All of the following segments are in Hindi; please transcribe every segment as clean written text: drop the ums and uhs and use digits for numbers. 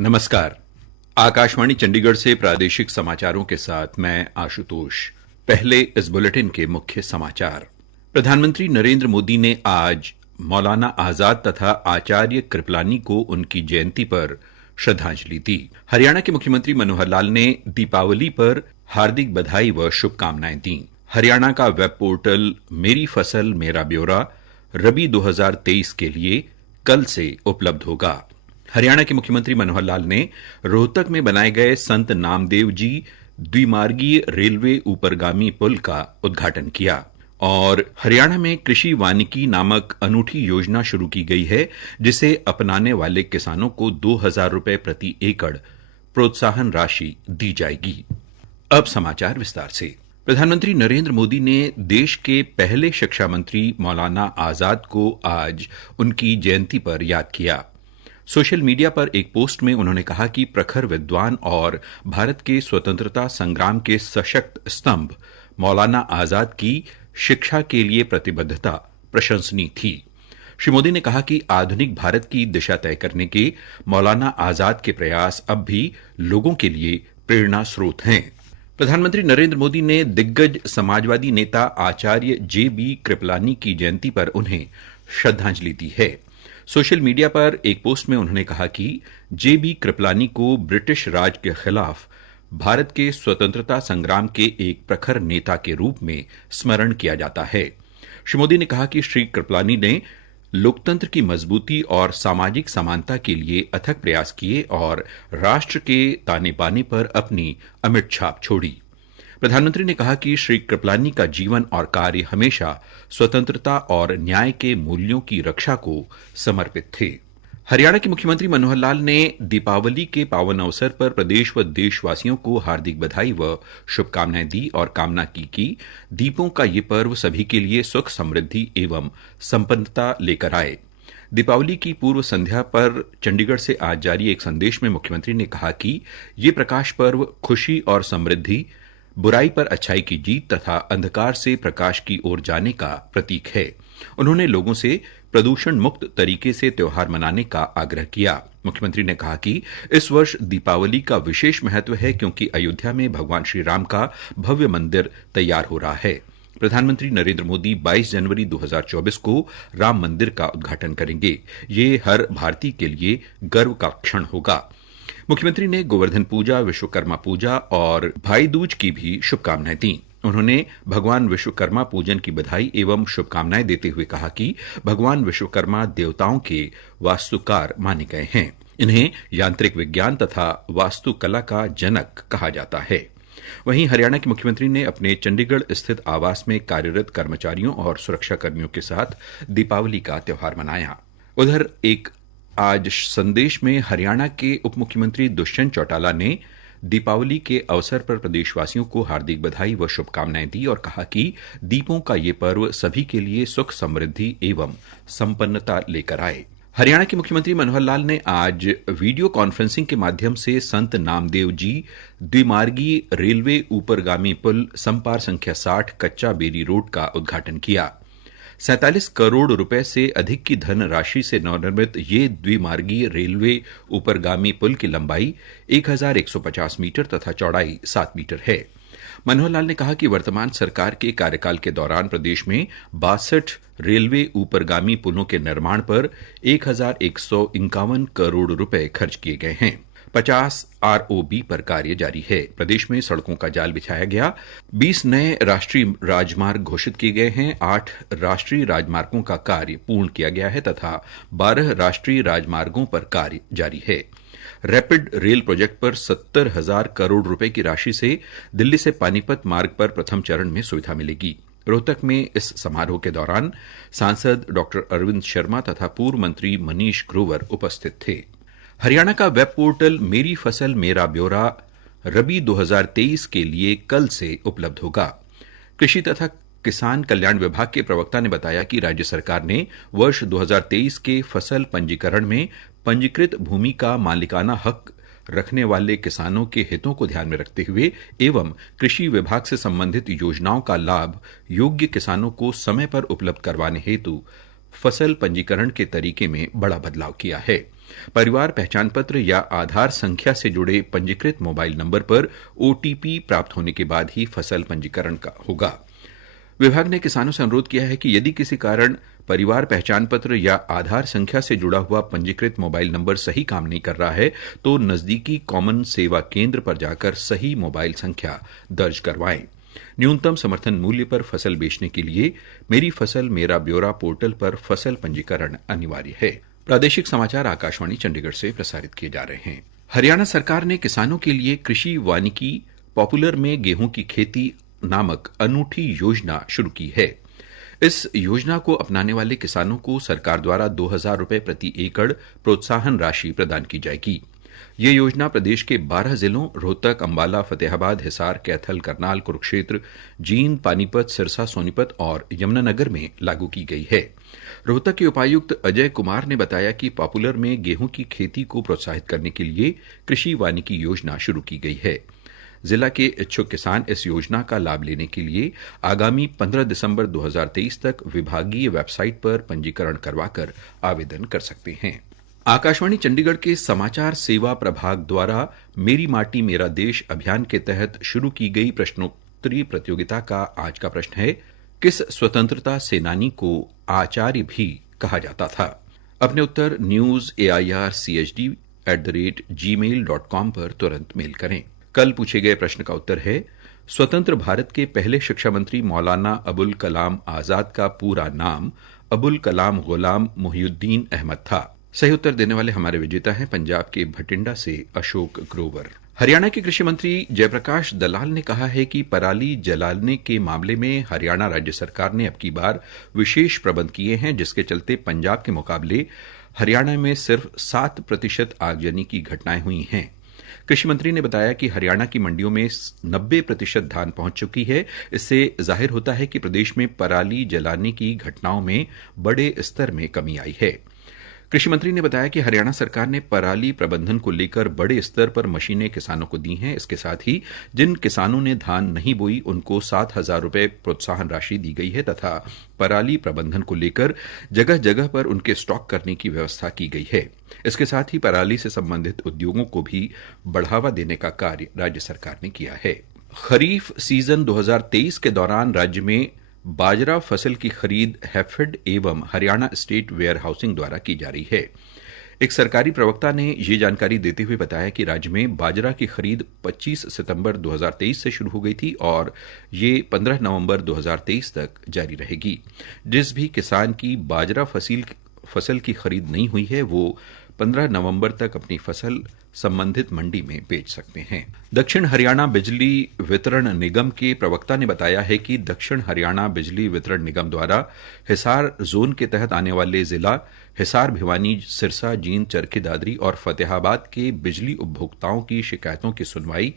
नमस्कार। आकाशवाणी चंडीगढ़ से प्रादेशिक समाचारों के साथ मैं आशुतोष। पहले इस बुलेटिन के मुख्य समाचार। प्रधानमंत्री नरेंद्र मोदी ने आज मौलाना आजाद तथा आचार्य कृपलानी को उनकी जयंती पर श्रद्धांजलि दी। हरियाणा के मुख्यमंत्री मनोहर लाल ने दीपावली पर हार्दिक बधाई व शुभकामनाएं दी। हरियाणा का वेब पोर्टल मेरी फसल मेरा ब्यौरा रबी 2023 के लिए कल से उपलब्ध होगा। हरियाणा के मुख्यमंत्री मनोहर लाल ने रोहतक में बनाए गए संत नामदेव जी द्विमार्गीय रेलवे ऊपरगामी पुल का उद्घाटन किया। और हरियाणा में कृषि वानिकी नामक अनूठी योजना शुरू की गई है, जिसे अपनाने वाले किसानों को 2000 रुपए प्रति एकड़ प्रोत्साहन राशि दी जाएगी। अब समाचार विस्तार से। प्रधानमंत्री नरेंद्र मोदी ने देश के पहले शिक्षा मंत्री मौलाना आजाद को आज उनकी जयंती पर याद किया। सोशल मीडिया पर एक पोस्ट में उन्होंने कहा कि प्रखर विद्वान और भारत के स्वतंत्रता संग्राम के सशक्त स्तंभ मौलाना आजाद की शिक्षा के लिए प्रतिबद्धता प्रशंसनीय थी। श्री मोदी ने कहा कि आधुनिक भारत की दिशा तय करने के मौलाना आजाद के प्रयास अब भी लोगों के लिए प्रेरणा स्रोत हैं। प्रधानमंत्री नरेंद्र मोदी ने दिग्गज समाजवादी नेता आचार्य JB कृपलानी की जयंती पर उन्हें श्रद्धांजलि दी है। सोशल मीडिया पर एक पोस्ट में उन्होंने कहा कि JB कृपलानी को ब्रिटिश राज के खिलाफ भारत के स्वतंत्रता संग्राम के एक प्रखर नेता के रूप में स्मरण किया जाता है। श्री मोदी ने कहा कि श्री कृपलानी ने लोकतंत्र की मजबूती और सामाजिक समानता के लिए अथक प्रयास किए और राष्ट्र के ताने बाने पर अपनी अमिट छाप छोड़ी। प्रधानमंत्री ने कहा कि श्री कृपलानी का जीवन और कार्य हमेशा स्वतंत्रता और न्याय के मूल्यों की रक्षा को समर्पित थे। हरियाणा के मुख्यमंत्री मनोहर लाल ने दीपावली के पावन अवसर पर प्रदेश व देशवासियों को हार्दिक बधाई व शुभकामनाएं दी और कामना की कि दीपों का ये पर्व सभी के लिए सुख समृद्धि एवं संपन्नता लेकर आए। दीपावली की पूर्व संध्या पर चंडीगढ़ से आज जारी एक संदेश में मुख्यमंत्री ने कहा कि ये प्रकाश पर्व खुशी और समृद्धि, बुराई पर अच्छाई की जीत तथा अंधकार से प्रकाश की ओर जाने का प्रतीक है। उन्होंने लोगों से प्रदूषण मुक्त तरीके से त्योहार मनाने का आग्रह किया। मुख्यमंत्री ने कहा कि इस वर्ष दीपावली का विशेष महत्व है, क्योंकि अयोध्या में भगवान श्री राम का भव्य मंदिर तैयार हो रहा है। प्रधानमंत्री नरेंद्र मोदी 22 जनवरी 2024 को राम मंदिर का उद्घाटन करेंगे। ये हर भारतीय के लिए गर्व का क्षण होगा। मुख्यमंत्री ने गोवर्धन पूजा, विश्वकर्मा पूजा और भाई दूज की भी शुभकामनाएं दी। उन्होंने भगवान विश्वकर्मा पूजन की बधाई एवं शुभकामनाएं देते हुए कहा कि भगवान विश्वकर्मा देवताओं के वास्तुकार माने गए हैं। इन्हें यांत्रिक विज्ञान तथा वास्तुकला का जनक कहा जाता है। वहीं हरियाणा के मुख्यमंत्री ने अपने चंडीगढ़ स्थित आवास में कार्यरत कर्मचारियों और सुरक्षा कर्मियों के साथ दीपावली का त्यौहार मनाया। उधर एक आज संदेश में हरियाणा के उप मुख्यमंत्री दुष्यंत चौटाला ने दीपावली के अवसर पर प्रदेशवासियों को हार्दिक बधाई व शुभकामनाएं दी और कहा कि दीपों का ये पर्व सभी के लिए सुख समृद्धि एवं संपन्नता लेकर आए। हरियाणा के मुख्यमंत्री मनोहर लाल ने आज वीडियो कॉन्फ्रेंसिंग के माध्यम से संत नामदेव जी द्विमार्गीय रेलवे ऊपरगामी पुल समपार संख्या 60 कच्चा बेरी रोड का उद्घाटन किया। 47 करोड़ रुपए से अधिक की धन राशि से नवनिर्मित ये द्विमार्गीय रेलवे ऊपरगामी पुल की लंबाई 1150 मीटर तथा चौड़ाई 7 मीटर है। मनोहर लाल ने कहा कि वर्तमान सरकार के कार्यकाल के दौरान प्रदेश में 62 रेलवे ऊपरगामी पुलों के निर्माण पर 1151 करोड़ रुपए खर्च किए गए हैं। 50 ROB पर कार्य जारी है। प्रदेश में सड़कों का जाल बिछाया गया। 20 नए राष्ट्रीय राजमार्ग घोषित किए गए हैं। 8 राष्ट्रीय राजमार्गों का कार्य पूर्ण किया गया है तथा 12 राष्ट्रीय राजमार्गों पर कार्य जारी है। रैपिड रेल प्रोजेक्ट पर 70,000 करोड़ रुपए की राशि से दिल्ली से पानीपत मार्ग पर प्रथम चरण में सुविधा मिलेगी। रोहतक में इस समारोह के दौरान सांसद डॉ अरविंद शर्मा तथा पूर्व मंत्री मनीष ग्रोवर उपस्थित थे। हरियाणा का वेब पोर्टल मेरी फसल मेरा ब्यौरा रबी 2023 के लिए कल से उपलब्ध होगा। कृषि तथा किसान कल्याण विभाग के प्रवक्ता ने बताया कि राज्य सरकार ने वर्ष 2023 के फसल पंजीकरण में पंजीकृत भूमि का मालिकाना हक रखने वाले किसानों के हितों को ध्यान में रखते हुए एवं कृषि विभाग से संबंधित योजनाओं का लाभ योग्य किसानों को समय पर उपलब्ध करवाने हेतु फसल पंजीकरण के तरीके में बड़ा बदलाव किया है। परिवार पहचान पत्र या आधार संख्या से जुड़े पंजीकृत मोबाइल नंबर पर ओटीपी प्राप्त होने के बाद ही फसल पंजीकरण का होगा। विभाग ने किसानों से अनुरोध किया है कि यदि किसी कारण परिवार पहचान पत्र या आधार संख्या से जुड़ा हुआ पंजीकृत मोबाइल नंबर सही काम नहीं कर रहा है तो नजदीकी कॉमन सेवा केंद्र पर जाकर सही मोबाइल संख्या दर्ज करवाएं। न्यूनतम समर्थन मूल्य पर फसल बेचने के लिए मेरी फसल मेरा ब्यौरा पोर्टल पर फसल पंजीकरण अनिवार्य है। प्रादेशिक समाचार आकाशवाणी चंडीगढ़ से प्रसारित किए जा रहे हैं। हरियाणा सरकार ने किसानों के लिए कृषि वानिकी पॉपुलर में गेहूं की खेती नामक अनूठी योजना शुरू की है। इस योजना को अपनाने वाले किसानों को सरकार द्वारा 2000 रुपए प्रति एकड़ प्रोत्साहन राशि प्रदान की जाएगी। ये योजना प्रदेश के 12 जिलों रोहतक, अंबाला, फतेहाबाद, हिसार, कैथल, करनाल, कुरुक्षेत्र, जींद, पानीपत, सिरसा, सोनीपत और यमुनानगर में लागू की गई है। रोहतक के उपायुक्त अजय कुमार ने बताया कि पॉपुलर में गेहूं की खेती को प्रोत्साहित करने के लिए कृषि वानिकी योजना शुरू की गई है। जिला के इच्छुक किसान इस योजना का लाभ लेने के लिए आगामी 15 दिसंबर 2023 तक विभागीय वेबसाइट पर पंजीकरण करवाकर आवेदन कर सकते हैं। आकाशवाणी चंडीगढ़ के समाचार सेवा प्रभाग द्वारा मेरी माटी मेरा देश अभियान के तहत शुरू की गई प्रश्नोत्तरी प्रतियोगिता का आज का प्रश्न है, किस स्वतंत्रता सेनानी को आचार्य भी कहा जाता था? अपने उत्तर newsairchd@gmail.com पर तुरंत मेल करें। कल पूछे गए प्रश्न का उत्तर है, स्वतंत्र भारत के पहले शिक्षा मंत्री मौलाना अबुल कलाम आजाद का पूरा नाम अबुल कलाम गुलाम मोहिउद्दीन अहमद था। सही उत्तर देने वाले हमारे विजेता हैं पंजाब के भटिंडा से अशोक ग्रोवर। हरियाणा के कृषि मंत्री जयप्रकाश दलाल ने कहा है कि पराली जलाने के मामले में हरियाणा राज्य सरकार ने अब की बार विशेष प्रबंध किए हैं, जिसके चलते पंजाब के मुकाबले हरियाणा में सिर्फ 7% आगजनी की घटनाएं हुई हैं। कृषि मंत्री ने बताया कि हरियाणा की मंडियों में 90% धान पहुंच चुकी है। इससे जाहिर होता है कि प्रदेश में पराली जलाने की घटनाओं में बड़े स्तर में कमी आई है। कृषि मंत्री ने बताया कि हरियाणा सरकार ने पराली प्रबंधन को लेकर बड़े स्तर पर मशीनें किसानों को दी हैं। इसके साथ ही जिन किसानों ने धान नहीं बोई उनको 7,000 रुपए प्रोत्साहन राशि दी गई है तथा पराली प्रबंधन को लेकर जगह जगह पर उनके स्टॉक करने की व्यवस्था की गई है। इसके साथ ही पराली से संबंधित उद्योगों को भी बढ़ावा देने का कार्य राज्य सरकार ने किया है। खरीफ सीजन 2023 के दौरान राज्य में बाजरा फसल की खरीद हैफेड एवं हरियाणा स्टेट वेयर हाउसिंग द्वारा की जा रही है। एक सरकारी प्रवक्ता ने ये जानकारी देते हुए बताया कि राज्य में बाजरा की खरीद 25 सितंबर 2023 से शुरू हो गई थी और ये 15 नवंबर 2023 तक जारी रहेगी। जिस भी किसान की बाजरा फसल की खरीद नहीं हुई है वो 15 नवंबर तक अपनी फसल संबंधित मंडी में बेच सकते हैं। दक्षिण हरियाणा बिजली वितरण निगम के प्रवक्ता ने बताया है कि दक्षिण हरियाणा बिजली वितरण निगम द्वारा हिसार जोन के तहत आने वाले जिला हिसार, भिवानी, सिरसा, जींद, चरखी दादरी और फतेहाबाद के बिजली उपभोक्ताओं की शिकायतों की सुनवाई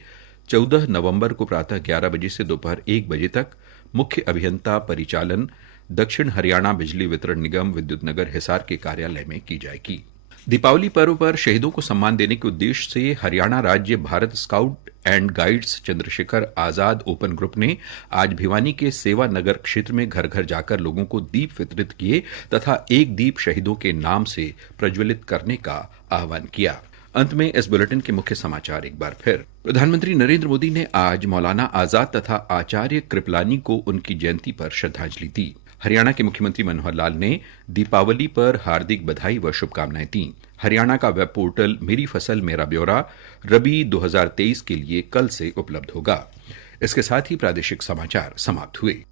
14 नवंबर को प्रातः 11 बजे से दोपहर 1 बजे तक मुख्य अभियंता परिचालन दक्षिण हरियाणा बिजली वितरण निगम विद्युत नगर हिसार के कार्यालय में की जाएगी। दीपावली पर्व पर शहीदों को सम्मान देने के उद्देश्य से हरियाणा राज्य Bharat scout and guides Chandrashekhar Azad open group ने आज भिवानी के सेवा नगर क्षेत्र में घर घर जाकर लोगों को दीप वितरित किए तथा एक दीप शहीदों के नाम से प्रज्वलित करने का आह्वान किया। अंत में इस बुलेटिन के मुख्य समाचार एक बार फिर। प्रधानमंत्री नरेंद्र मोदी ने आज मौलाना आजाद तथा आचार्य कृपलानी को उनकी जयंती पर श्रद्धांजलि दी। हरियाणा के मुख्यमंत्री मनोहर लाल ने दीपावली पर हार्दिक बधाई व शुभकामनाएं दी। हरियाणा का वेब पोर्टल मेरी फसल मेरा ब्यौरा रबी 2023 के लिए कल से उपलब्ध होगा। इसके साथ ही प्रादेशिक समाचार समाप्त हुए।